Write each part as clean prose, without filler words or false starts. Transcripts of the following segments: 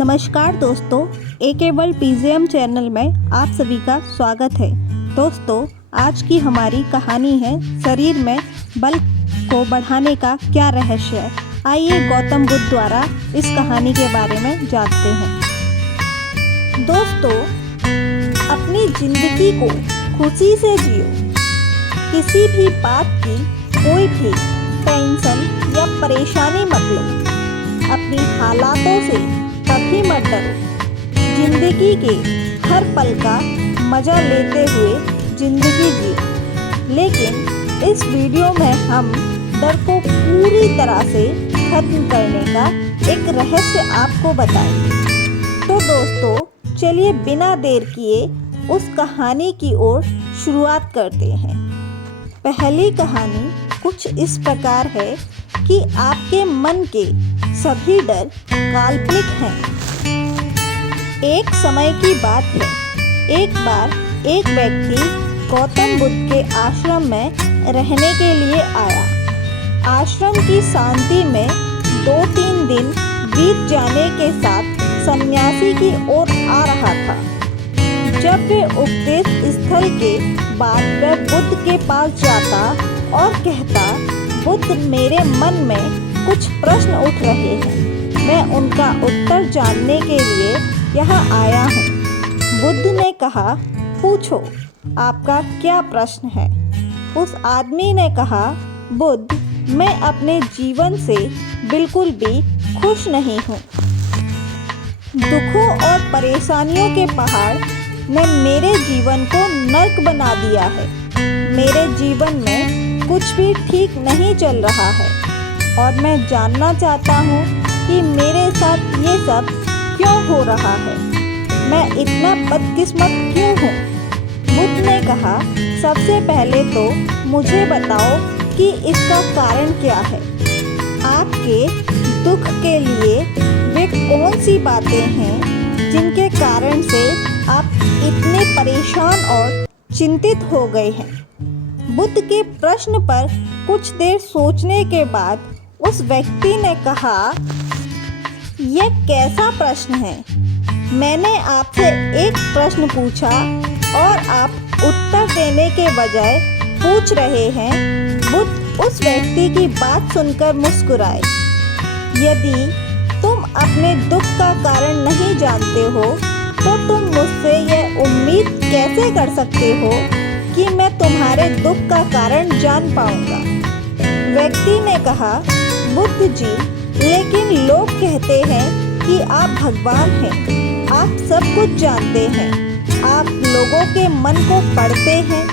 नमस्कार दोस्तों, AK world PGM channel में आप सभी का स्वागत है। दोस्तों, आज की हमारी कहानी है शरीर में बल को बढ़ाने का क्या रहस्य है। आइए गौतम बुद्ध द्वारा इस कहानी के बारे में जानते हैं। दोस्तों, अपनी जिंदगी को खुशी से जियो। किसी भी बात की कोई भी टेंशन या परेशानी मत लो। अपनी हालातों से कभी मत डरो। जिंदगी के हर पल का मज़ा लेते हुए ज़िंदगी जी। लेकिन इस वीडियो में हम डर को पूरी तरह से खत्म करने का एक रहस्य आपको बताएंगे। तो दोस्तों, चलिए बिना देर किए उस कहानी की ओर शुरुआत करते हैं। पहली कहानी कुछ इस प्रकार है कि आपके मन के सभी डर काल्पनिक हैं। एक समय की बात है, एक बार एक व्यक्ति गौतम बुद्ध के आश्रम में रहने के लिए आया। आश्रम की शांति में 2-3 दिन बीत जाने के साथ सन्यासी की ओर आ रहा था। जब वे उपदेश स्थल के बाद वह बुद्ध के पास जाता और कहता, बुद्ध, मेरे मन में कुछ प्रश्न उठ रहे हैं, मैं उनका उत्तर जानने के लिए यहाँ आया हूँ। बुद्ध ने कहा, पूछो, आपका क्या प्रश्न है? उस आदमी ने कहा, बुद्ध, मैं अपने जीवन से बिल्कुल भी खुश नहीं हूँ। दुखों और परेशानियों के पहाड़ ने मेरे जीवन को नर्क बना दिया है। मेरे जीवन में कुछ भी ठीक नहीं चल रहा है और मैं जानना चाहता हूँ कि मेरे साथ ये सब क्यों हो रहा है। मैं इतना बदकिस्मत क्यों हूँ? बुद्ध ने कहा, सबसे पहले तो मुझे बताओ कि इसका कारण क्या है। आपके दुख के लिए वे कौन सी बातें हैं जिनके कारण से आप इतने परेशान और चिंतित हो गए हैं? बुद्ध के प्रश्न पर कुछ देर सोचने के बाद उस व्यक्ति ने कहा, यह कैसा प्रश्न है? मैंने आपसे एक प्रश्न पूछा और आप उत्तर देने के बजाय पूछ रहे हैं। बुद्ध उस व्यक्ति की बात सुनकर मुस्कुराए। यदि तुम अपने दुख का कारण नहीं जानते हो तो तुम मुझसे यह उम्मीद कैसे कर सकते हो कि मैं तुम्हारे दुख का कारण जान पाऊंगा? व्यक्ति ने कहा, बुद्ध जी, लेकिन लोग कहते हैं कि आप भगवान हैं, आप सब कुछ जानते हैं, आप लोगों के मन को पढ़ते हैं,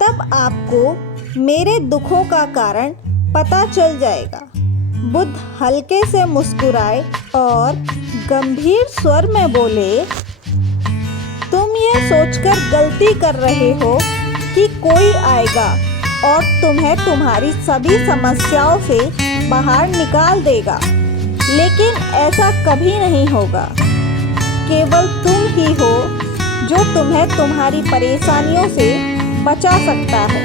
तब आपको मेरे दुखों का कारण पता चल जाएगा। बुद्ध हल्के से मुस्कुराए और गंभीर स्वर में बोले, तुम ये सोचकर गलती कर रहे हो कि कोई आएगा और तुम्हें तुम्हारी सभी समस्याओं से बाहर निकाल देगा, लेकिन ऐसा कभी नहीं होगा। केवल तुम ही हो जो तुम्हें तुम्हारी परेशानियों से बचा सकता है।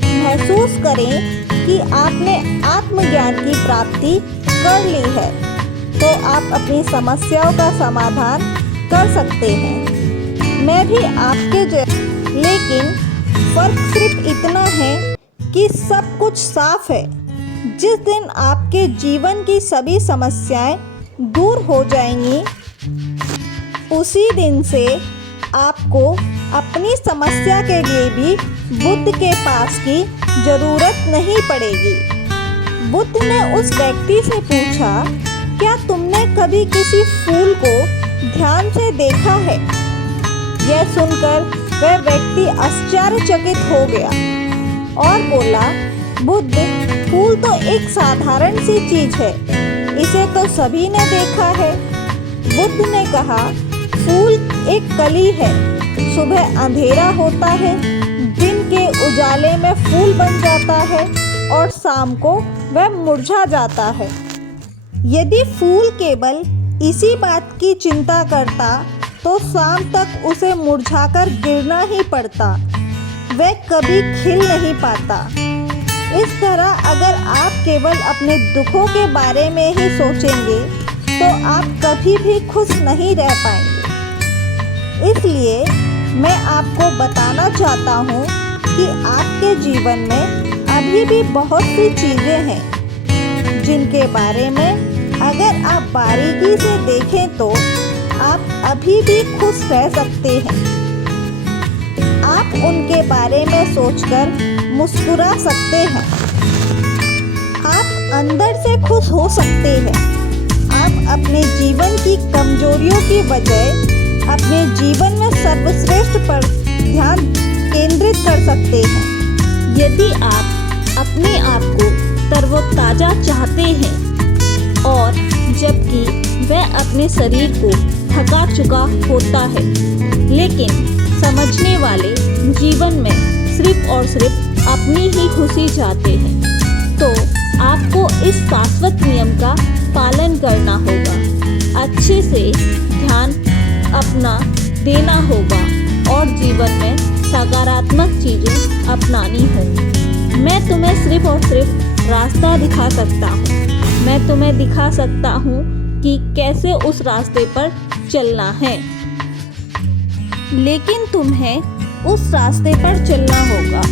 महसूस करें कि आपने आत्मज्ञान की प्राप्ति कर ली है तो आप अपनी समस्याओं का समाधान कर सकते हैं। मैं भी आपके लेकिन फर्क सिर्फ इतना है कि सब कुछ साफ है। जिस दिन आपके जीवन की सभी समस्याएं दूर हो जाएंगी, उसी दिन से आपको अपनी समस्या के लिए भी बुद्ध के पास की जरूरत नहीं पड़ेगी। बुद्ध ने उस व्यक्ति से पूछा, क्या तुमने कभी किसी फूल को ध्यान से देखा है? यह सुनकर वह व्यक्ति आश्चर्यचकित हो गया और बोला, बुद्ध, फूल तो एक साधारण सी चीज है, इसे तो सभी ने देखा है। बुद्ध ने कहा, फूल एक कली है, सुबह अंधेरा होता है, दिन के उजाले में फूल बन जाता है और शाम को वह मुरझा जाता है। यदि फूल केवल इसी बात की चिंता करता तो शाम तक उसे मुरझाकर गिरना ही पड़ता, वह कभी खिल नहीं पाता। इस तरह अगर आप केवल अपने दुखों के बारे में ही सोचेंगे तो आप कभी भी खुश नहीं रह पाएंगे। इसलिए मैं आपको बताना चाहता हूँ कि आपके जीवन में अभी भी बहुत सी चीज़ें हैं जिनके बारे में अगर आप बारीकी से देखें तो आप अभी भी खुश रह सकते हैं। आप उनके बारे में सोचकर मुस्कुरा सकते हैं। आप अंदर से खुश हो सकते हैं। आप अपने जीवन की कमजोरियों की बजाय अपने जीवन में सर्वश्रेष्ठ पर ध्यान केंद्रित कर सकते हैं। यदि आप अपने आप को तरोताजा चाहते हैं और जबकि वह अपने शरीर को थका चुका होता है, लेकिन समझने वाले जीवन में सिर्फ और सिर्फ अपनी ही खुशी चाहते हैं, तो आपको इस शाश्वत नियम का पालन करना होगा। अच्छे से ध्यान अपना देना होगा और जीवन में सकारात्मक चीज़ें अपनानी होंगी। मैं तुम्हें सिर्फ और सिर्फ रास्ता दिखा सकता हूँ। मैं तुम्हें दिखा सकता हूँ कि कैसे उस रास्ते पर चलना है, लेकिन तुम्हें उस रास्ते पर चलना होगा।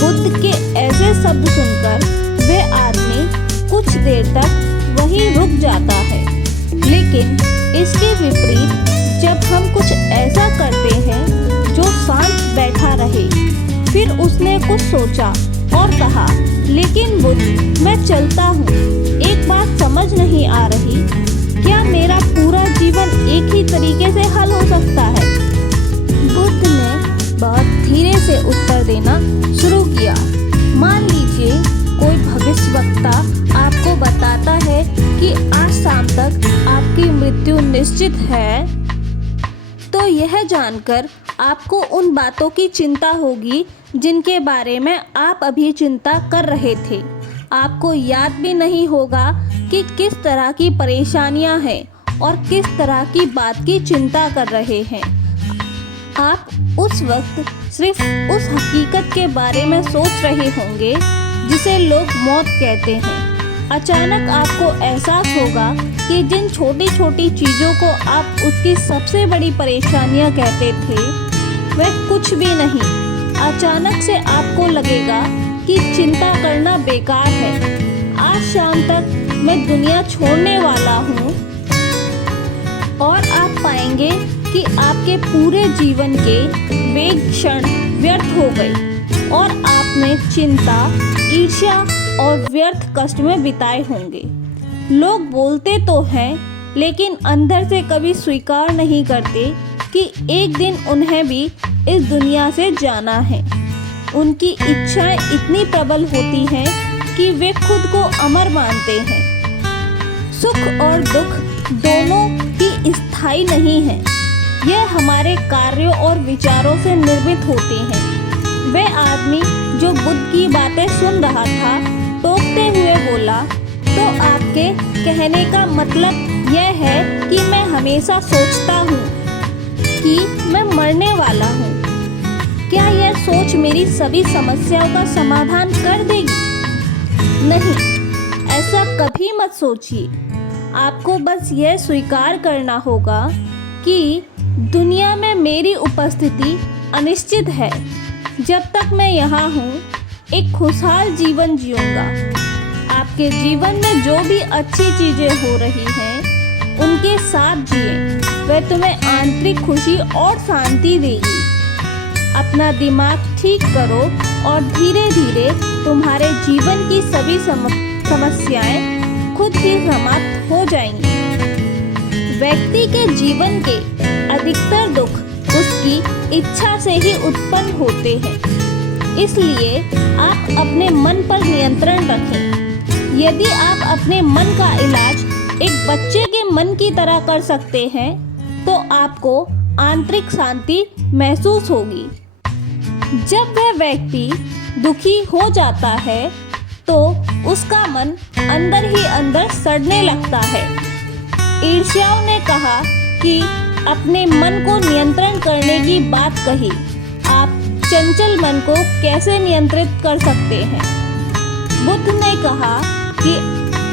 बुद्ध के ऐसे शब्द सुनकर वह आदमी कुछ देर तक वहीं रुक जाता है, लेकिन इसके विपरीत जब हम कुछ ऐसा करते हैं जो शांत बैठा रहे, फिर उसने कुछ सोचा और कहा, लेकिन बुद्ध मैं चलता हूँ, एक बात समझ नहीं आ रही, क्या मेरा पूरा जीवन एक ही तरीके से हल हो सकता है? बुद्ध ने बहुत धीरे से उत्तर देना शुरू किया। मान लीजिए कोई भविष्यवक्ता आपको बताता है कि आज शाम तक आपकी मृत्यु निश्चित है, तो यह जानकर आपको उन बातों की चिंता होगी जिनके बारे में आप अभी चिंता कर रहे थे। आपको याद भी नहीं होगा कि किस तरह की परेशानियां हैं और किस तरह की बात की चिंता कर रहे हैं। आप उस वक्त सिर्फ उस हकीकत के बारे में सोच रहे होंगे जिसे लोग मौत कहते हैं। अचानक आपको एहसास होगा कि जिन छोटी छोटी चीज़ों को आप उसकी सबसे बड़ी परेशानियां कहते थे, वह कुछ भी नहीं। अचानक से आपको लगेगा कि चिंता करना बेकार है। आज शाम तक मैं दुनिया छोड़ने वाला हूँ और आप पाएंगे कि आपके पूरे जीवन के वे क्षण व्यर्थ हो गए और आपने चिंता, ईर्ष्या और व्यर्थ कष्ट में बिताए होंगे। लोग बोलते तो हैं, लेकिन अंदर से कभी स्वीकार नहीं करते कि एक दिन उन्हें भी इस दुनिया से जाना है। उनकी इच्छाएं इतनी प्रबल होती हैं कि वे खुद को अमर मानते हैं। सुख और दुख दोनों ही स्थायी नहीं हैं। यह हमारे कार्यों और विचारों से निर्मित होते हैं। वह आदमी जो बुद्ध की बातें सुन रहा था, टोकते हुए बोला, तो आपके कहने का मतलब यह है कि मैं हमेशा सोचता हूँ कि मैं मरने वाला हूँ। क्या यह सोच मेरी सभी समस्याओं का समाधान कर देगी? नहीं, ऐसा कभी मत सोचिए। आपको बस यह स्वीकार करना होगा कि दुनिया में मेरी उपस्थिति अनिश्चित है। जब तक मैं यहाँ हूँ, एक खुशहाल जीवन जीऊँगा। आपके जीवन में जो भी अच्छी चीज़ें हो रही हैं, उनके साथ जिए। वह तुम्हें आंतरिक खुशी और शांति देगी। अपना दिमाग ठीक करो और धीरे धीरे तुम्हारे जीवन की सभी समस्याएं खुद ही समाप्त हो जाएंगी। व्यक्ति के जीवन के अधिकतर दुख उसकी इच्छा से ही उत्पन्न होते हैं। इसलिए आप अपने मन पर नियंत्रण रखें। यदि आप अपने मन का इलाज एक बच्चे के मन की तरह कर सकते हैं, तो आपको आंतरिक शांति महसूस होगी। जब वह व्यक्ति दुखी हो जाता है, तो उसका मन अंदर ही अंदर सड़ने लगता है। ईर्ष्याओं ने कहा कि अपने मन को नियंत्रण करने की बात कही। आप चंचल मन को कैसे नियंत्रित कर सकते हैं? बुद्ध ने कहा कि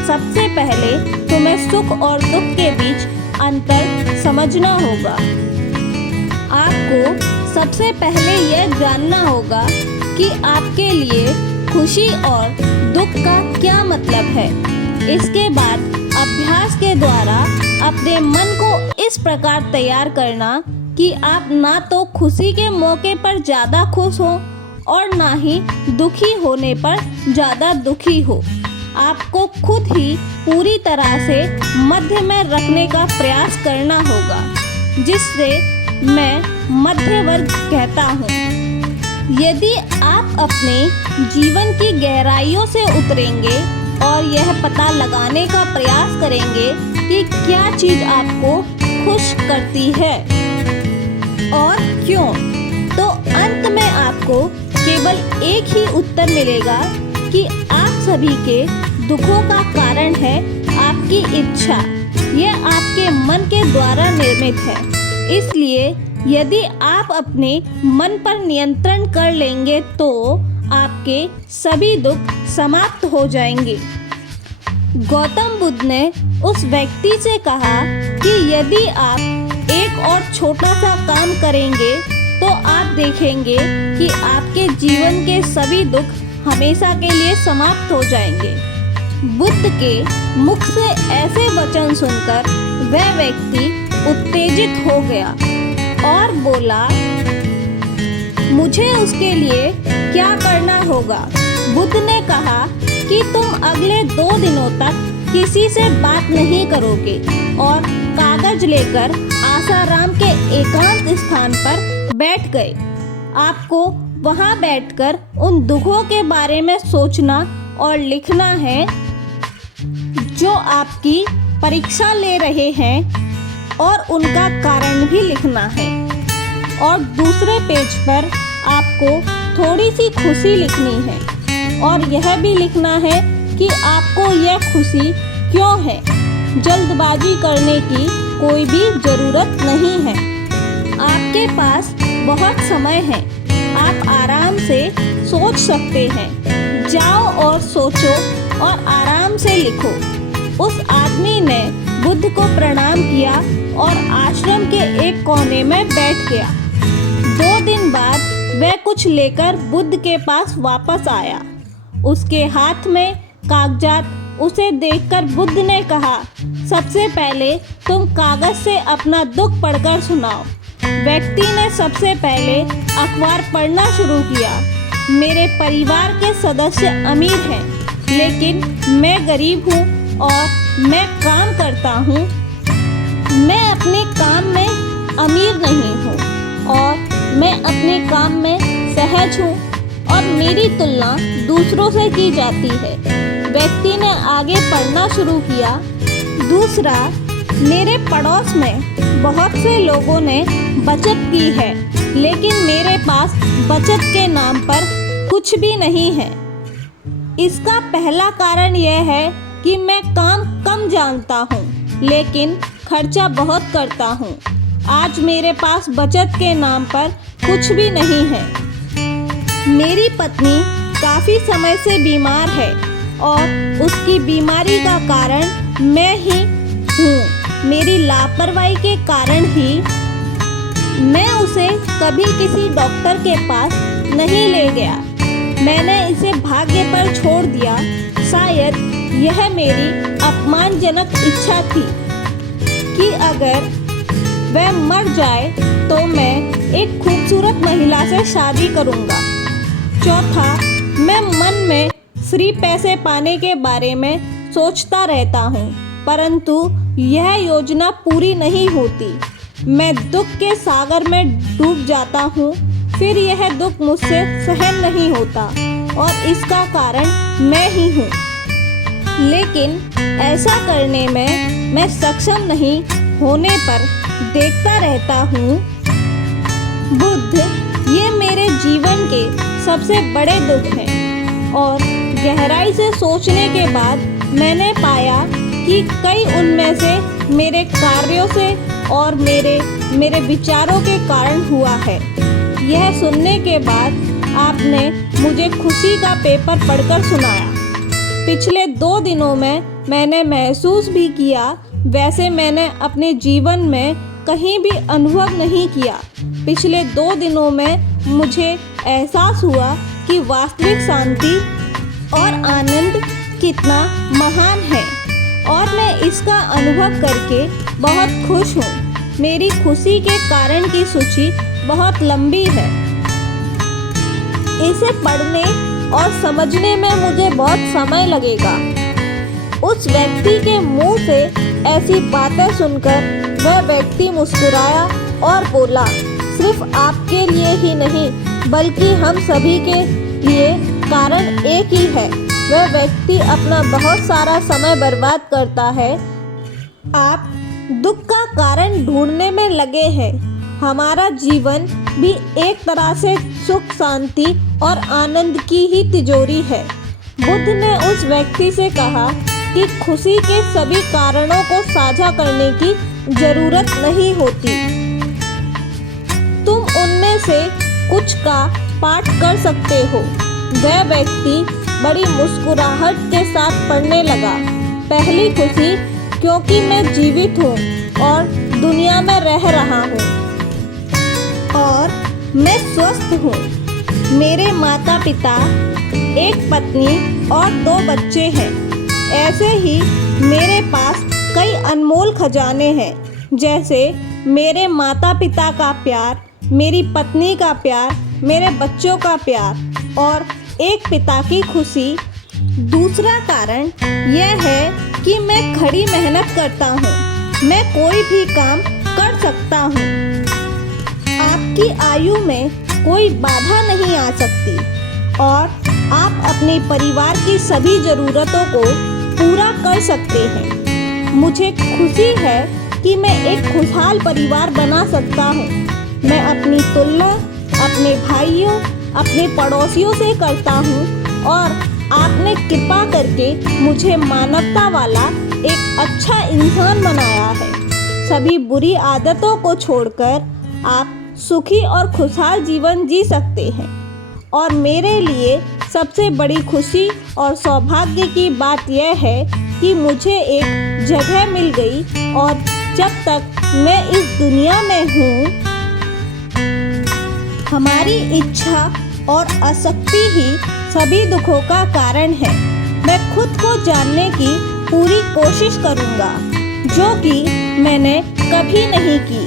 सबसे पहले तुम्हें सुख और दुख के बीच अंतर समझना होगा। आपको सबसे पहले यह जानना होगा कि आपके लिए खुशी और दुख का क्या मतलब है। इसके बाद अभ्यास के द्वारा अपने मन को इस प्रकार तैयार करना कि आप ना तो खुशी के मौके पर ज़्यादा खुश हो और ना ही दुखी होने पर ज़्यादा दुखी हो। आपको खुद ही पूरी तरह से मध्य में रखने का प्रयास करना होगा, जिससे मैं मध्य वर्ग कहता हूँ। यदि आप अपने जीवन की गहराइयों से उतरेंगे और यह पता लगाने का प्रयास करेंगे कि क्या चीज़ आपको खुश करती है और क्यों, तो अंत में आपको केवल एक ही उत्तर मिलेगा कि आप सभी के दुखों का कारण है आपकी इच्छा। यह आपके मन के द्वारा निर्मित है। इसलिए यदि आप अपने मन पर नियंत्रण कर लेंगे तो आपके सभी दुख समाप्त हो जाएंगे। गौतम बुद्ध ने उस व्यक्ति से कहा कि यदि आप एक और छोटा सा काम करेंगे तो आप देखेंगे कि आपके जीवन के सभी दुख हमेशा के लिए समाप्त हो जाएंगे। बुद्ध के मुख से ऐसे वचन सुनकर वह व्यक्ति उत्तेजित हो गया और बोला, मुझे उसके लिए क्या करना होगा? बुद्ध ने कहा कि तुम अगले 2 दिनों तक किसी से बात नहीं करोगे और कागज लेकर आसाराम के एकांत स्थान पर बैठ गए। आपको वहां बैठकर उन दुखों के बारे में सोचना और लिखना है जो आपकी परीक्षा ले रहे हैं और उनका कारण भी लिखना है। और दूसरे पेज पर आपको थोड़ी सी खुशी लिखनी है और यह भी लिखना है कि आपको यह खुशी क्यों है। जल्दबाजी करने की कोई भी ज़रूरत नहीं है। आपके पास बहुत समय है, आप आराम से सोच सकते हैं। जाओ और सोचो और आराम से लिखो। उस आदमी ने बुद्ध को प्रणाम किया और आश्रम के एक कोने में बैठ गया। 2 दिन बाद वह कुछ लेकर बुद्ध के पास वापस आया। उसके हाथ में कागजात उसे देखकर बुद्ध ने कहा, सबसे पहले तुम कागज से अपना दुख पढ़कर सुनाओ। व्यक्ति ने सबसे पहले अखबार पढ़ना शुरू किया। मेरे परिवार के सदस्य अमीर हैं, लेकिन मैं गरीब हूँ और मैं काम करता हूँ। मैं अपने काम में अमीर नहीं हूँ और मैं अपने काम में सहज हूँ और मेरी तुलना दूसरों से की जाती है। व्यक्ति ने आगे पढ़ना शुरू किया। दूसरा, मेरे पड़ोस में बहुत से लोगों ने बचत की है, लेकिन मेरे पास बचत के नाम पर कुछ भी नहीं है। इसका पहला कारण यह है कि मैं काम कम जानता हूँ, लेकिन खर्चा बहुत करता हूँ। आज मेरे पास बचत के नाम पर कुछ भी नहीं है। मेरी पत्नी काफ़ी समय से बीमार है और उसकी बीमारी का कारण मैं ही हूँ। मेरी लापरवाही के कारण ही मैं उसे कभी किसी डॉक्टर के पास नहीं ले गया। मैंने इसे भाग्य पर छोड़ दिया। शायद यह मेरी अपमानजनक इच्छा थी कि अगर वह मर जाए तो मैं एक खूबसूरत महिला से शादी करूँगा। चौथा, मैं मन में फ्री पैसे पाने के बारे में सोचता रहता हूँ, परंतु यह योजना पूरी नहीं होती। मैं दुख के सागर में डूब जाता हूँ, फिर यह दुख मुझसे सहन नहीं होता और इसका कारण मैं ही हूँ। लेकिन ऐसा करने में मैं सक्षम नहीं होने पर देखता रहता हूँ। बुद्ध, ये मेरे जीवन के सबसे बड़े दुख हैं और गहराई से सोचने के बाद मैंने पाया कि कई उनमें से मेरे कार्यों से और मेरे विचारों के कारण हुआ है। यह सुनने के बाद आपने मुझे खुशी का पेपर पढ़कर सुनाया। पिछले 2 दिनों में मैंने महसूस भी किया वैसे मैंने अपने जीवन में कहीं भी अनुभव नहीं किया। पिछले 2 दिनों में मुझे एहसास हुआ कि वास्तविक शांति और आनंद कितना महान है और मैं इसका अनुभव करके बहुत खुश हूँ। मेरी खुशी के कारण की सूची बहुत लंबी है। इसे पढ़ने और समझने में मुझे बहुत समय लगेगा। उस व्यक्ति के मुंह से ऐसी बातें सुनकर वह व्यक्ति मुस्कुराया और बोला, सिर्फ आपके लिए ही नहीं बल्कि हम सभी के लिए कारण एक ही है। वह व्यक्ति अपना बहुत सारा समय बर्बाद करता है। आप दुख का कारण ढूंढने में लगे हैं। हमारा जीवन भी एक तरह से सुख, शांति और आनंद की ही तिजोरी है। बुद्ध ने उस व्यक्ति से कहा कि खुशी के सभी कारणों को साझा करने की जरूरत नहीं होती। तुम उनमें से कुछ का पाठ कर सकते हो। वह व्यक्ति बड़ी मुस्कुराहट के साथ पढ़ने लगा। पहली खुशी, क्योंकि मैं जीवित हूँ और दुनिया में रह रहा हूँ और मैं स्वस्थ हूँ। मेरे माता पिता, एक पत्नी और 2 बच्चे हैं। ऐसे ही मेरे पास कई अनमोल खजाने हैं, जैसे मेरे माता पिता का प्यार, मेरी पत्नी का प्यार, मेरे बच्चों का प्यार और एक पिता की खुशी। दूसरा कारण यह है कि मैं कड़ी मेहनत करता हूँ। मैं कोई भी काम कर सकता हूँ। आपकी आयु में कोई बाधा नहीं आ सकती और आप अपने परिवार की सभी ज़रूरतों को पूरा कर सकते हैं। मुझे खुशी है कि मैं एक खुशहाल परिवार बना सकता हूँ। मैं अपनी तुलना अपने भाइयों, अपने पड़ोसियों से करता हूँ और आपने कृपा करके मुझे मानवता वाला एक अच्छा इंसान बनाया है। सभी बुरी आदतों को छोड़कर आप सुखी और खुशहाल जीवन जी सकते हैं और मेरे लिए सबसे बड़ी खुशी और सौभाग्य की बात यह है कि मुझे एक जगह मिल गई और जब तक मैं इस दुनिया में हूँ, हमारी इच्छा और आसक्ति ही सभी दुखों का कारण है। मैं खुद को जानने की पूरी कोशिश करूँगा, जो कि मैंने कभी नहीं की।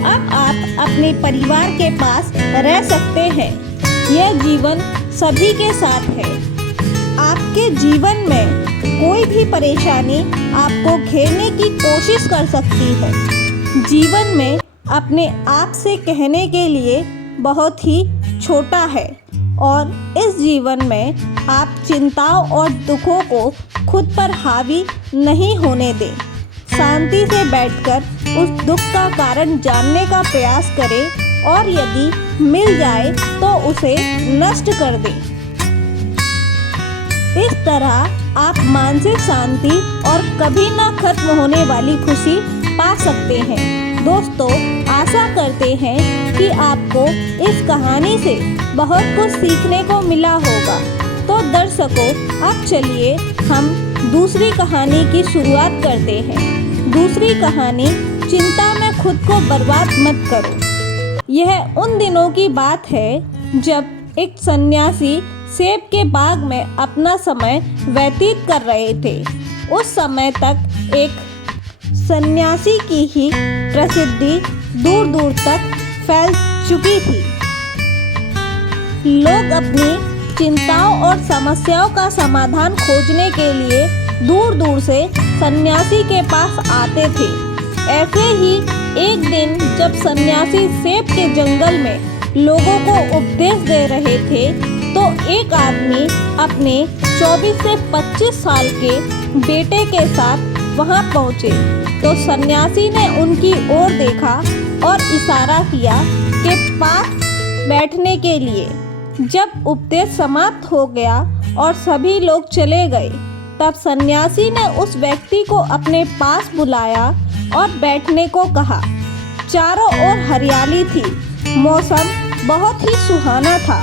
अब आप अपने परिवार के पास रह सकते हैं। यह जीवन सभी के साथ है। आपके जीवन में कोई भी परेशानी आपको घेरने की कोशिश कर सकती है। जीवन में अपने आप से कहने के लिए बहुत ही छोटा है और इस जीवन में आप चिंताओं और दुखों को खुद पर हावी नहीं होने दें। शांति से बैठकर उस दुख का कारण जानने का प्रयास करें और यदि मिल जाए तो उसे नष्ट कर दें। इस तरह आप मानसिक शांति और कभी ना खत्म होने वाली खुशी पा सकते हैं। दोस्तों, आशा करते हैं कि आपको इस कहानी से बहुत कुछ सीखने को मिला होगा। तो दर्शकों, अब चलिए हम दूसरी कहानी की शुरुआत करते हैं। दूसरी कहानी, चिंता में खुद को बर्बाद मत करो। यह उन दिनों की बात है जब एक सन्यासी सेब के बाग में अपना समय व्यतीत कर रहे थे। उस समय तक एक सन्यासी की ही प्रसिद्धि दूर दूर तक फैल चुकी थी। लोग अपनी चिंताओं और समस्याओं का समाधान खोजने के लिए दूर दूर से सन्यासी के पास आते थे। ऐसे ही एक दिन जब सन्यासी सेब के जंगल में लोगों को उपदेश दे रहे थे तो एक आदमी अपने 24 से 25 साल के बेटे के साथ वहां पहुंचे। तो सन्यासी ने उनकी ओर देखा और इशारा किया कि पास बैठने के लिए। जब उपदेश समाप्त हो गया और सभी लोग चले गए, तब सन्यासी ने उस व्यक्ति को अपने पास बुलाया और बैठने को कहा। चारों ओर हरियाली थी, मौसम बहुत ही सुहाना था।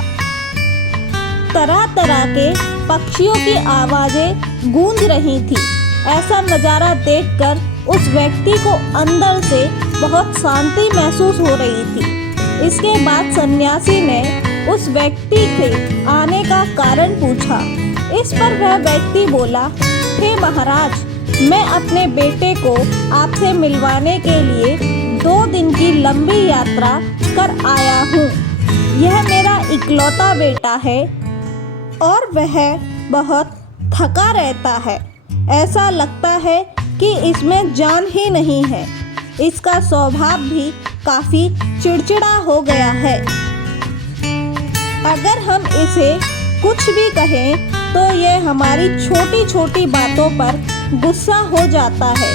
तरह तरह के पक्षियों की आवाजें गूंज रही थी। ऐसा नज़ारा देखकर उस व्यक्ति को अंदर से बहुत शांति महसूस हो रही थी। इसके बाद सन्यासी ने उस व्यक्ति से आने का कारण पूछा। इस पर वह व्यक्ति बोला, हे महाराज, मैं अपने बेटे को आपसे मिलवाने के लिए 2 दिन की लंबी यात्रा कर आया हूँ। यह मेरा इकलौता बेटा है और वह बहुत थका रहता है। ऐसा लगता है कि इसमें जान ही नहीं है। इसका स्वभाव भी काफ़ी चिड़चिड़ा हो गया है। अगर हम इसे कुछ भी कहें तो यह हमारी छोटी छोटी बातों पर गुस्सा हो जाता है।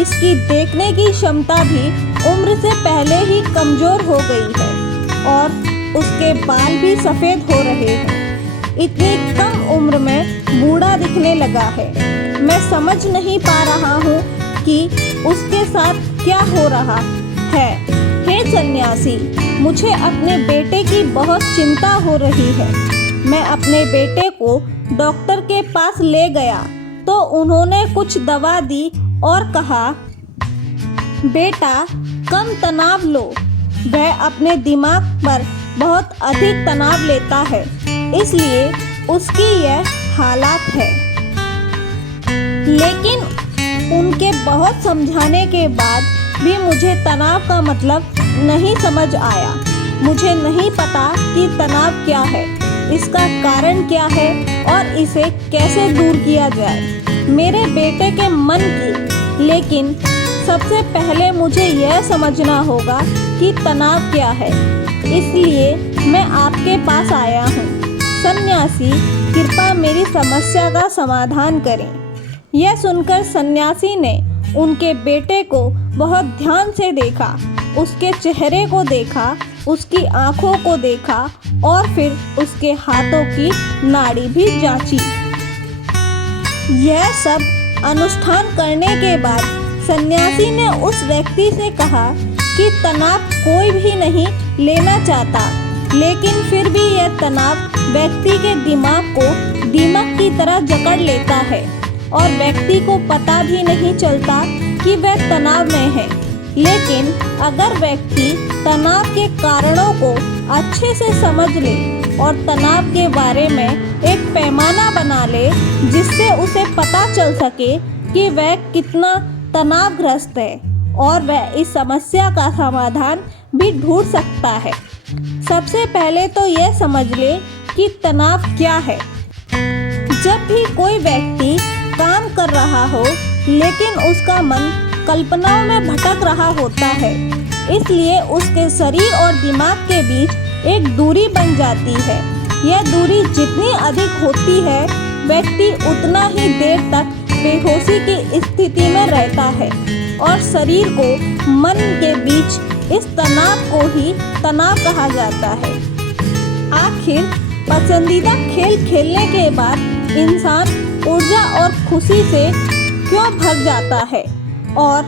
इसकी देखने की क्षमता भी उम्र से पहले ही कमज़ोर हो गई है और उसके बाल भी सफ़ेद हो रहे हैं। इतनी कम उम्र में बूढ़ा दिखने लगा है। मैं समझ नहीं पा रहा हूँ कि उसके साथ क्या हो रहा है। हे सन्यासी, मुझे अपने बेटे की बहुत चिंता हो रही है। मैं अपने बेटे को डॉक्टर के पास ले गया तो उन्होंने कुछ दवा दी और कहा, बेटा कम तनाव लो। वह अपने दिमाग पर बहुत अधिक तनाव लेता है, इसलिए उसकी यह हालात है। लेकिन उनके बहुत समझाने के बाद भी मुझे तनाव का मतलब नहीं समझ आया। मुझे नहीं पता कि तनाव क्या है, इसका कारण क्या है और इसे कैसे दूर किया जाए मेरे बेटे के मन की। लेकिन सबसे पहले मुझे यह समझना होगा कि तनाव क्या है, इसलिए मैं आपके पास आया हूँ। सन्यासी, कृपया मेरी समस्या का समाधान करें। यह सुनकर सन्यासी ने उनके बेटे को बहुत ध्यान से देखा, उसके चेहरे को देखा, उसकी आँखों को देखा और फिर उसके हाथों की नाड़ी भी जांची। यह सब अनुष्ठान करने के बाद सन्यासी ने उस व्यक्ति से कहा कि तनाव कोई भी नहीं लेना चाहता, लेकिन फिर भी यह तनाव व्यक्ति के दिमाग को दीमक की तरह जकड़ लेता है और व्यक्ति को पता भी नहीं चलता कि वह तनाव में है। लेकिन अगर व्यक्ति तनाव के कारणों को अच्छे से समझ ले और तनाव के बारे में एक पैमाना बना ले जिससे उसे पता चल सके कि वह कितना तनावग्रस्त है और वह इस समस्या का समाधान भी ढूंढ सकता है। सबसे पहले तो यह समझ ले कि तनाव क्या है। जब भी कोई व्यक्ति काम कर रहा हो लेकिन उसका मन कल्पनाओं में भटक रहा होता है, इसलिए उसके शरीर और दिमाग के बीच एक दूरी बन जाती है। यह दूरी जितनी अधिक होती है, व्यक्ति उतना ही देर तक बेहोशी की स्थिति में रहता है और शरीर को मन के बीच इस तनाव को ही तनाव कहा जाता है। आखिर पसंदीदा खेल खेलने के बाद इंसान ऊर्जा और खुशी से क्यों भर जाता है और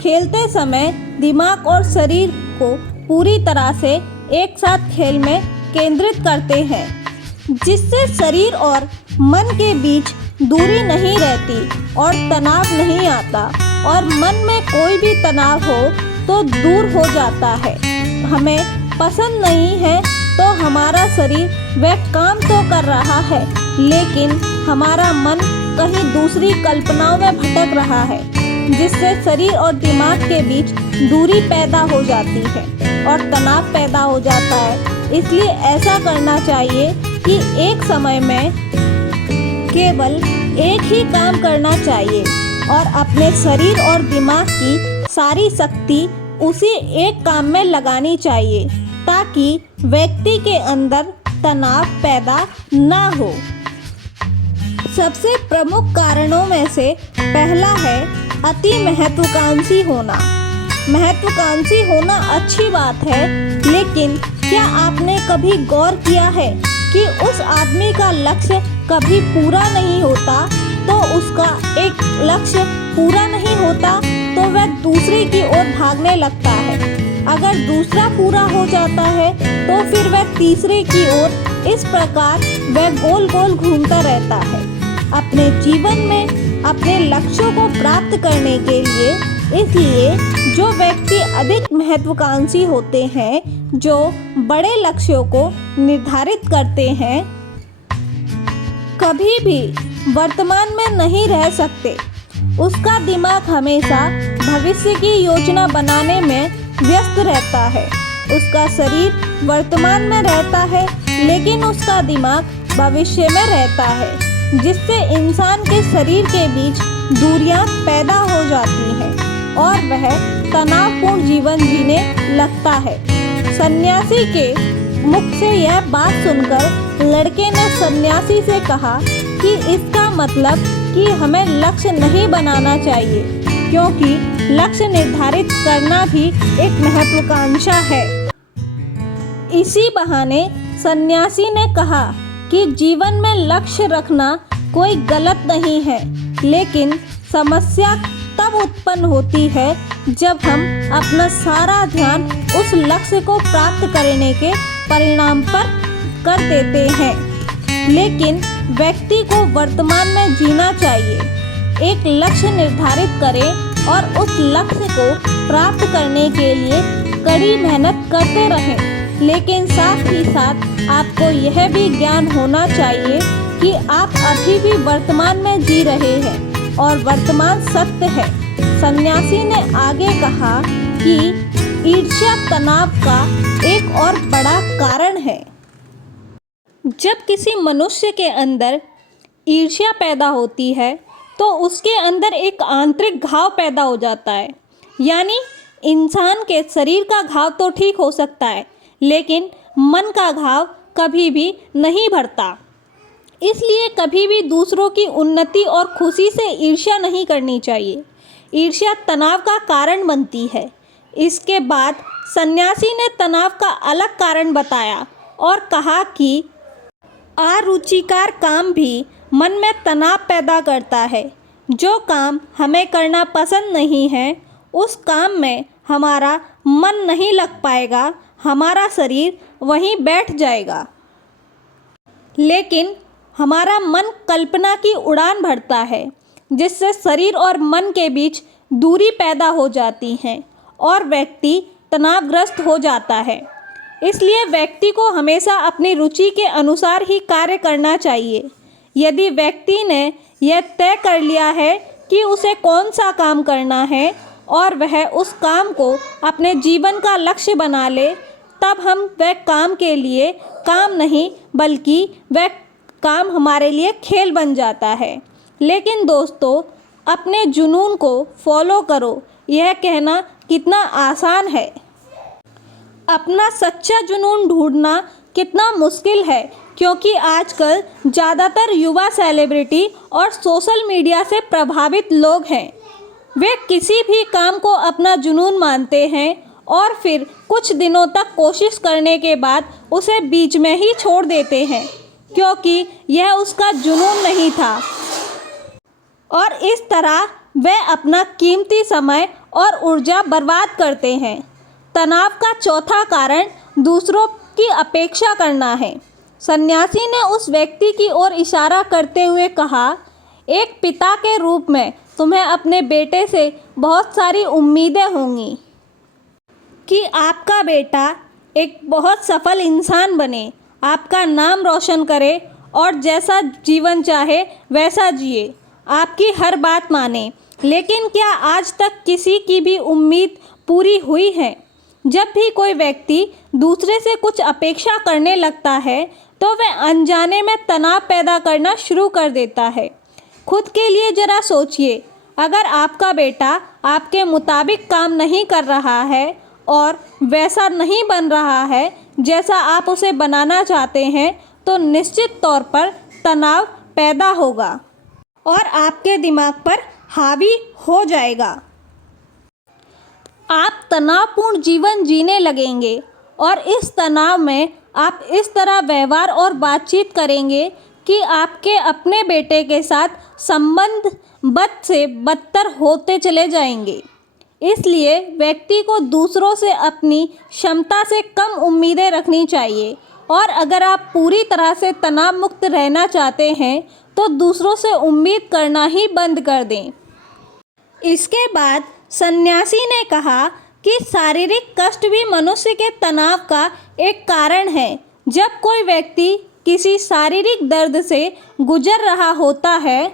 खेलते समय दिमाग और शरीर को पूरी तरह से एक साथ खेल में केंद्रित करते हैं, जिससे शरीर और मन के बीच दूरी नहीं रहती और तनाव नहीं आता और मन में कोई भी तनाव हो तो दूर हो जाता है। हमें पसंद नहीं है तो हमारा शरीर वह काम तो कर रहा है, लेकिन हमारा मन कहीं दूसरी कल्पनाओं में भटक रहा है, जिससे शरीर और दिमाग के बीच दूरी पैदा हो जाती है और तनाव पैदा हो जाता है। इसलिए ऐसा करना चाहिए कि एक समय में केवल एक ही काम करना चाहिए और अपने शरीर और दिमाग की सारी शक्ति उसी एक काम में लगानी चाहिए ताकि व्यक्ति के अंदर तनाव पैदा ना हो। सबसे प्रमुख कारणों में से पहला है अति महत्वाकांक्षी होना। महत्वाकांक्षी होना अच्छी बात है, लेकिन क्या आपने कभी गौर किया है कि उस आदमी का लक्ष्य कभी पूरा नहीं होता तो उसका एक लक्ष्य पूरा नहीं होता तो वह दूसरे की ओर भागने लगता है। अगर दूसरा पूरा हो जाता है तो फिर वह तीसरे की ओर, इस प्रकार वह गोल गोल घूमता रहता है। अपने जीवन में अपने लक्ष्यों को प्राप्त करने के लिए इसलिए जो व्यक्ति अधिक महत्वाकांक्षी होते हैं, जो बड़े लक्ष्यों को निर्धारित करते हैं, कभी भी वर्तमान में नहीं रह सकते। उसका दिमाग हमेशा भविष्य की योजना बनाने में व्यस्त रहता है। उसका शरीर वर्तमान में रहता है, लेकिन उसका दिमाग भविष्य में रहता है, जिससे इंसान के शरीर के बीच दूरियां पैदा हो जाती हैं और वह तनावपूर्ण जीवन जीने लगता है। सन्यासी के मुख से यह बात सुनकर लड़के ने सन्यासी से कहा कि इसका मतलब कि हमें लक्ष्य नहीं बनाना चाहिए, क्योंकि लक्ष्य निर्धारित करना भी एक महत्वाकांक्षा है। इसी बहाने सन्यासी ने कहा कि जीवन में लक्ष्य रखना कोई गलत नहीं है, लेकिन समस्या तब उत्पन्न होती है जब हम अपना सारा ध्यान उस लक्ष्य को प्राप्त करने के परिणाम पर कर देते हैं। लेकिन व्यक्ति को वर्तमान में जीना चाहिए, एक लक्ष्य निर्धारित करें और उस लक्ष्य को प्राप्त करने के लिए कड़ी मेहनत करते रहें। लेकिन साथ ही साथ आपको यह भी ज्ञान होना चाहिए कि आप अभी भी वर्तमान में जी रहे हैं और वर्तमान सत्य है। सन्यासी ने आगे कहा कि ईर्ष्या तनाव का एक और बड़ा कारण है। जब किसी मनुष्य के अंदर ईर्ष्या पैदा होती है तो उसके अंदर एक आंतरिक घाव पैदा हो जाता है। यानी इंसान के शरीर का घाव तो ठीक हो सकता है, लेकिन मन का घाव कभी भी नहीं भरता। इसलिए कभी भी दूसरों की उन्नति और खुशी से ईर्ष्या नहीं करनी चाहिए। ईर्ष्या तनाव का कारण बनती है। इसके बाद सन्यासी ने तनाव का अलग कारण बताया और कहा कि अरुचिकर काम भी मन में तनाव पैदा करता है। जो काम हमें करना पसंद नहीं है, उस काम में हमारा मन नहीं लग पाएगा, हमारा शरीर वहीं बैठ जाएगा। लेकिन हमारा मन कल्पना की उड़ान भरता है, जिससे शरीर और मन के बीच दूरी पैदा हो जाती है और व्यक्ति तनावग्रस्त हो जाता है। इसलिए व्यक्ति को हमेशा अपनी रुचि के अनुसार ही कार्य करना चाहिए। यदि व्यक्ति ने यह तय कर लिया है कि उसे कौन सा काम करना है और वह उस काम को अपने जीवन का लक्ष्य बना ले, तब हम वह काम के लिए काम नहीं बल्कि वह काम हमारे लिए खेल बन जाता है। लेकिन दोस्तों, अपने जुनून को फॉलो करो, यह कहना कितना आसान है। अपना सच्चा जुनून ढूंढना कितना मुश्किल है, क्योंकि आजकल ज़्यादातर युवा सेलिब्रिटी और सोशल मीडिया से प्रभावित लोग हैं। वे किसी भी काम को अपना जुनून मानते हैं और फिर कुछ दिनों तक कोशिश करने के बाद उसे बीच में ही छोड़ देते हैं, क्योंकि यह उसका जुनून नहीं था। और इस तरह वे अपना कीमती समय और ऊर्जा बर्बाद करते हैं। तनाव का चौथा कारण दूसरों की अपेक्षा करना है। सन्यासी ने उस व्यक्ति की ओर इशारा करते हुए कहा, एक पिता के रूप में तुम्हें अपने बेटे से बहुत सारी उम्मीदें होंगी कि आपका बेटा एक बहुत सफल इंसान बने, आपका नाम रोशन करे और जैसा जीवन चाहे वैसा जिए, आपकी हर बात माने। लेकिन क्या आज तक किसी की भी उम्मीद पूरी हुई है? जब भी कोई व्यक्ति दूसरे से कुछ अपेक्षा करने लगता है तो वह अनजाने में तनाव पैदा करना शुरू कर देता है। खुद के लिए ज़रा सोचिए, अगर आपका बेटा आपके मुताबिक काम नहीं कर रहा है और वैसा नहीं बन रहा है जैसा आप उसे बनाना चाहते हैं, तो निश्चित तौर पर तनाव पैदा होगा और आपके दिमाग पर हावी हो जाएगा। आप तनावपूर्ण जीवन जीने लगेंगे और इस तनाव में आप इस तरह व्यवहार और बातचीत करेंगे कि आपके अपने बेटे के साथ संबंध बद से बदतर होते चले जाएंगे। इसलिए व्यक्ति को दूसरों से अपनी क्षमता से कम उम्मीदें रखनी चाहिए। और अगर आप पूरी तरह से तनाव मुक्त रहना चाहते हैं तो दूसरों से उम्मीद करना ही बंद कर दें। इसके बाद सन्यासी ने कहा कि शारीरिक कष्ट भी मनुष्य के तनाव का एक कारण है। जब कोई व्यक्ति किसी शारीरिक दर्द से गुजर रहा होता है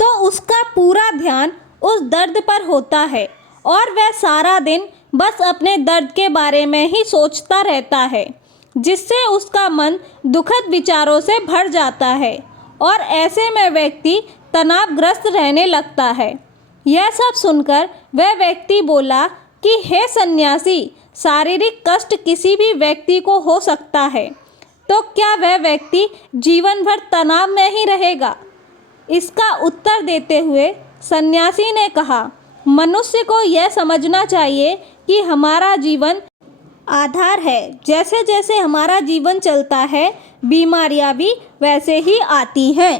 तो उसका पूरा ध्यान उस दर्द पर होता है और वह सारा दिन बस अपने दर्द के बारे में ही सोचता रहता है, जिससे उसका मन दुखद विचारों से भर जाता है और ऐसे में व्यक्ति तनावग्रस्त रहने लगता है। यह सब सुनकर वह व्यक्ति बोला कि हे सन्यासी, शारीरिक कष्ट किसी भी व्यक्ति को हो सकता है, तो क्या वह व्यक्ति जीवन भर तनाव में ही रहेगा? इसका उत्तर देते हुए सन्यासी ने कहा, मनुष्य को यह समझना चाहिए कि हमारा जीवन आधार है। जैसे जैसे हमारा जीवन चलता है बीमारियां भी वैसे ही आती हैं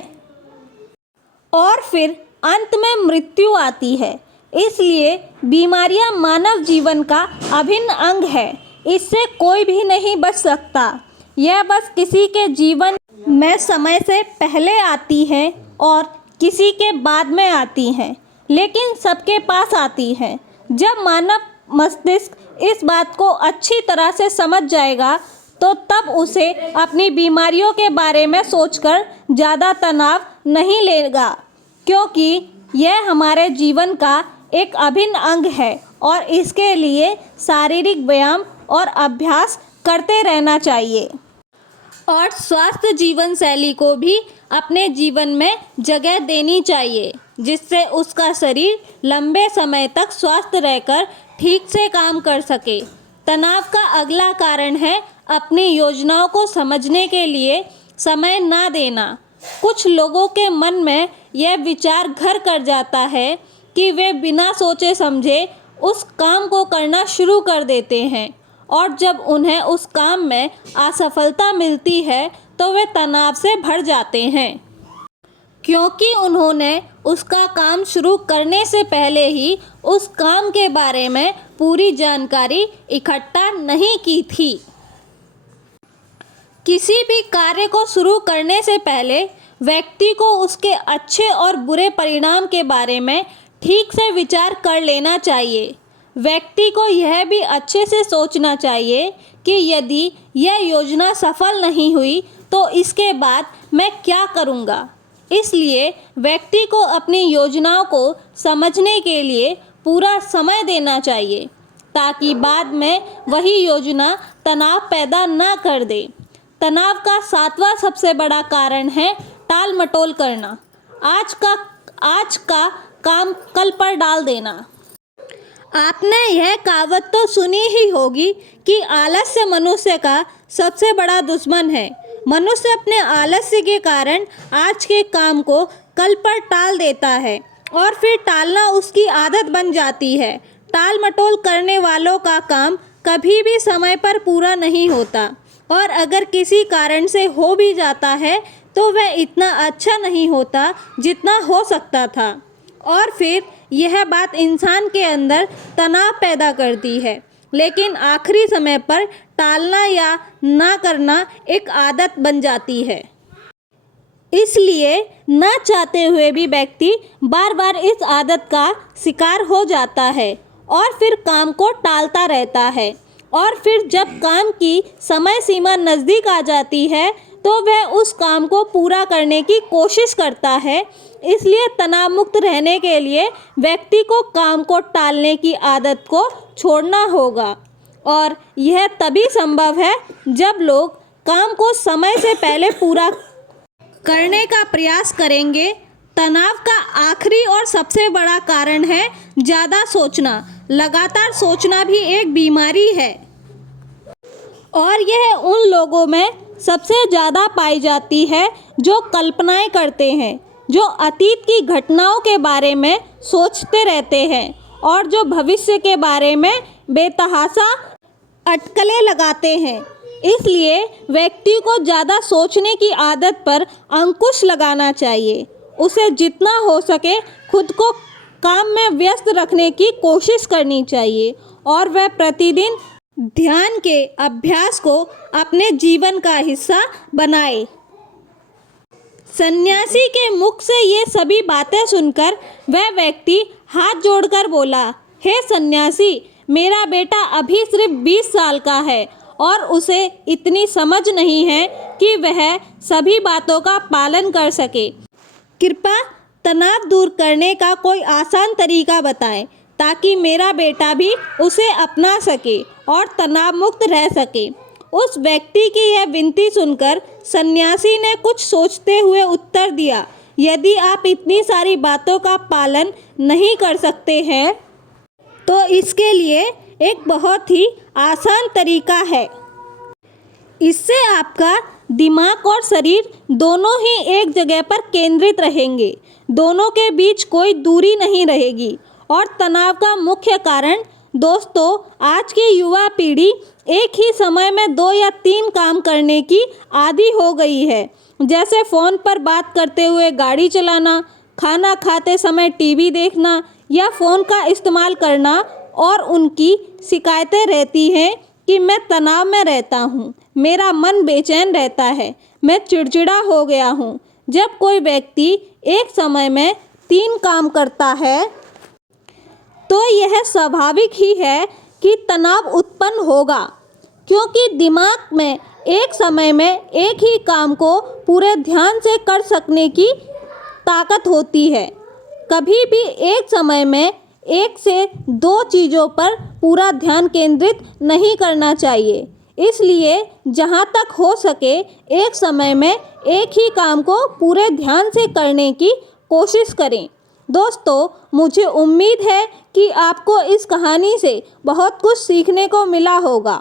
और फिर अंत में मृत्यु आती है। इसलिए बीमारियां मानव जीवन का अभिन्न अंग है। इससे कोई भी नहीं बच सकता। यह बस किसी के जीवन में समय से पहले आती है और किसी के बाद में आती हैं, लेकिन सबके पास आती हैं। जब मानव मस्तिष्क इस बात को अच्छी तरह से समझ जाएगा तो तब उसे अपनी बीमारियों के बारे में सोचकर ज़्यादा तनाव नहीं लेगा, क्योंकि यह हमारे जीवन का एक अभिन्न अंग है और इसके लिए शारीरिक व्यायाम और अभ्यास करते रहना चाहिए। और स्वस्थ जीवन शैली को भी अपने जीवन में जगह देनी चाहिए, जिससे उसका शरीर लंबे समय तक स्वस्थ रहकर ठीक से काम कर सके। तनाव का अगला कारण है अपनी योजनाओं को समझने के लिए समय ना देना। कुछ लोगों के मन में यह विचार घर कर जाता है कि वे बिना सोचे समझे उस काम को करना शुरू कर देते हैं और जब उन्हें उस काम में असफलता मिलती है तो वे तनाव से भर जाते हैं, क्योंकि उन्होंने उसका काम शुरू करने से पहले ही उस काम के बारे में पूरी जानकारी इकट्ठा नहीं की थी। किसी भी कार्य को शुरू करने से पहले व्यक्ति को उसके अच्छे और बुरे परिणाम के बारे में ठीक से विचार कर लेना चाहिए। व्यक्ति को यह भी अच्छे से सोचना चाहिए कि यदि यह योजना सफल नहीं हुई तो इसके बाद मैं क्या करूँगा। इसलिए व्यक्ति को अपनी योजनाओं को समझने के लिए पूरा समय देना चाहिए, ताकि बाद में वही योजना तनाव पैदा ना कर दे। तनाव का 7वां सबसे बड़ा कारण है टाल मटोल करना। आज का काम कल पर डाल देना। आपने यह कहावत तो सुनी ही होगी कि आलस्य मनुष्य का सबसे बड़ा दुश्मन है। मनुष्य अपने आलस्य के कारण आज के काम को कल पर टाल देता है और फिर टालना उसकी आदत बन जाती है। टाल मटोल करने वालों का काम कभी भी समय पर पूरा नहीं होता और अगर किसी कारण से हो भी जाता है तो वह इतना अच्छा नहीं होता जितना हो सकता था और फिर यह बात इंसान के अंदर तनाव पैदा करती है। लेकिन आखिरी समय पर टालना या ना करना एक आदत बन जाती है। इसलिए ना चाहते हुए भी व्यक्ति बार बार इस आदत का शिकार हो जाता है और फिर काम को टालता रहता है और फिर जब काम की समय सीमा नज़दीक आ जाती है तो वह उस काम को पूरा करने की कोशिश करता है। इसलिए तनाव मुक्त रहने के लिए व्यक्ति को काम को टालने की आदत को छोड़ना होगा और यह तभी संभव है जब लोग काम को समय से पहले पूरा करने का प्रयास करेंगे। तनाव का आखिरी और सबसे बड़ा कारण है ज़्यादा सोचना। लगातार सोचना भी एक बीमारी है और यह उन लोगों में सबसे ज़्यादा पाई जाती है जो कल्पनाएं करते हैं, जो अतीत की घटनाओं के बारे में सोचते रहते हैं और जो भविष्य के बारे में बेतहाशा अटकलें लगाते हैं। इसलिए व्यक्ति को ज़्यादा सोचने की आदत पर अंकुश लगाना चाहिए। उसे जितना हो सके खुद को काम में व्यस्त रखने की कोशिश करनी चाहिए और वह प्रतिदिन ध्यान के अभ्यास को अपने जीवन का हिस्सा बनाए। सन्यासी के मुख से ये सभी बातें सुनकर वह व्यक्ति हाथ जोड़कर बोला, हे सन्यासी, मेरा बेटा अभी सिर्फ 20 साल का है और उसे इतनी समझ नहीं है कि वह सभी बातों का पालन कर सके। कृपया तनाव दूर करने का कोई आसान तरीका बताएं ताकि मेरा बेटा भी उसे अपना सके और तनाव मुक्त रह सके। उस व्यक्ति की यह विनती सुनकर सन्यासी ने कुछ सोचते हुए उत्तर दिया, यदि आप इतनी सारी बातों का पालन नहीं कर सकते हैं तो इसके लिए एक बहुत ही आसान तरीका है। इससे आपका दिमाग और शरीर दोनों ही एक जगह पर केंद्रित रहेंगे, दोनों के बीच कोई दूरी नहीं रहेगी। और तनाव का मुख्य कारण दोस्तों, आज की युवा पीढ़ी एक ही समय में 2 या 3 काम करने की आदी हो गई है, जैसे फ़ोन पर बात करते हुए गाड़ी चलाना, खाना खाते समय टीवी देखना या फ़ोन का इस्तेमाल करना। और उनकी शिकायतें रहती हैं कि मैं तनाव में रहता हूँ, मेरा मन बेचैन रहता है, मैं चिड़चिड़ा हो गया हूँ। जब कोई व्यक्ति एक समय में 3 काम करता है तो यह स्वाभाविक ही है कि तनाव उत्पन्न होगा, क्योंकि दिमाग में एक समय में एक ही काम को पूरे ध्यान से कर सकने की ताकत होती है। कभी भी एक समय में 1 से 2 चीज़ों पर पूरा ध्यान केंद्रित नहीं करना चाहिए। इसलिए जहाँ तक हो सके एक समय में एक ही काम को पूरे ध्यान से करने की कोशिश करें। दोस्तों, मुझे उम्मीद है कि आपको इस कहानी से बहुत कुछ सीखने को मिला होगा।